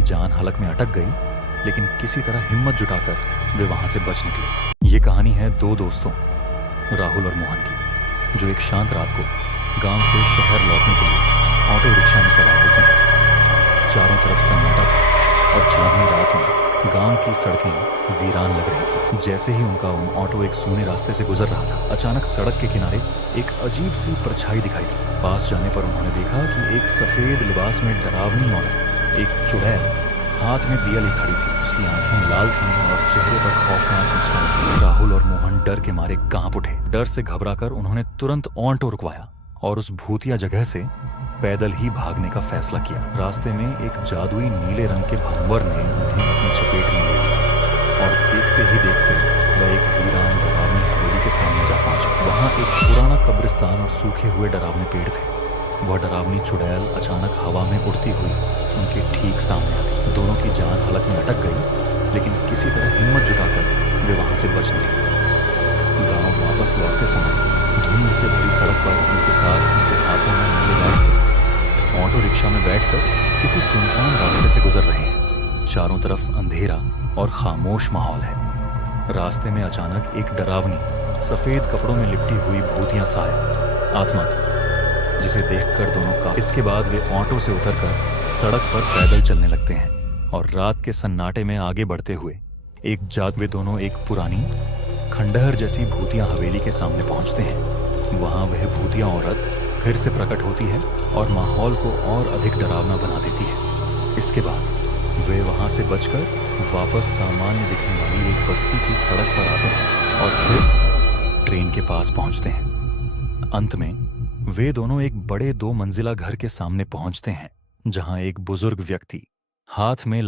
की जान हलक में अटक गई, लेकिन किसी तरह हिम्मत जुटाकर वे वहां से बच निकले। ये कहानी है दो दोस्तों, राहुल और मोहन की, जो एक शांत रात को गांव से शहर लौटने के लिए ऑटो रिक्शा में सवार होते हैं। चारों तरफ सन्नाटा था और चांदनी रात में गांव की सड़कें वीरान लग रही थी। जैसे ही उनका ऑटो एक सूने रास्ते से गुजर रहा था, अचानक सड़क के किनारे एक अजीब सी परछाई दिखाई दी। पास जाने पर उन्होंने देखा कि एक सफेद लिबास में डरावनी औरत, एक चुड़ैल, हाथ में दिया ली खड़ी थी। उसकी आंखें लाल थीं और चेहरे पर खौफनाक मुस्कान थी। राहुल और मोहन डर के मारे कांप उठे। डर से घबराकर उन्होंने तुरंत ऑटो रुकवाया और उस भूतिया जगह से पैदल ही भागने का फैसला किया। रास्ते में एक जादुई नीले रंग के भंवर ने उन्हें अपनी चपेट में ले लिया और देखते ही देखते वह एक वीरान डरावनी हवेली के सामने जा पहुंचा। वहां एक पुराना कब्रिस्तान और सूखे हुए डरावने पेड़ थे। वह डरावनी चुड़ैल अचानक हवा में उड़ती हुई उनके ठीक सामने आ गई। दोनों की जान हलक में अटक गई, लेकिन किसी तरह हिम्मत जुटाकर वे वहां से बच निकले। गांव वापस लौटते समय धुंध से भरी सड़क पर उनके साथ उनके हाथों में नीले बैग थे। ऑटो रिक्शा में बैठकर किसी सुनसान रास्ते से गुजर रहे हैं। चारों तरफ अंधेरा और खामोश माहौल है। रास्ते में अचानक एक डरावनी सफेद कपड़ों में लिपटी हुई भूतिया सा आया, आत्मा, जिसे देखकर दोनों का। इसके बाद वे ऑटो से उतरकर सड़क पर पैदल चलने लगते हैं और रात के सन्नाटे में आगे बढ़ते हुए वे दोनों एक पुरानी खंडहर जैसी भूतिया हवेली के सामने पहुंचते हैं। वहां वह भूतिया औरत फिर से प्रकट होती है और माहौल को और अधिक डरावना बना देती है। इसके बाद वे वहां से बचकर वापस सामान्य दिखने वाली एक बस्ती की सड़क पर आते हैं और फिर ट्रेन के पास पहुंचते हैं। अंत में वे दोनों एक बड़े 2 मंजिला घर के सामने पहुंचते हैं, जहां एक बुजुर्ग व्यक्ति हाथ में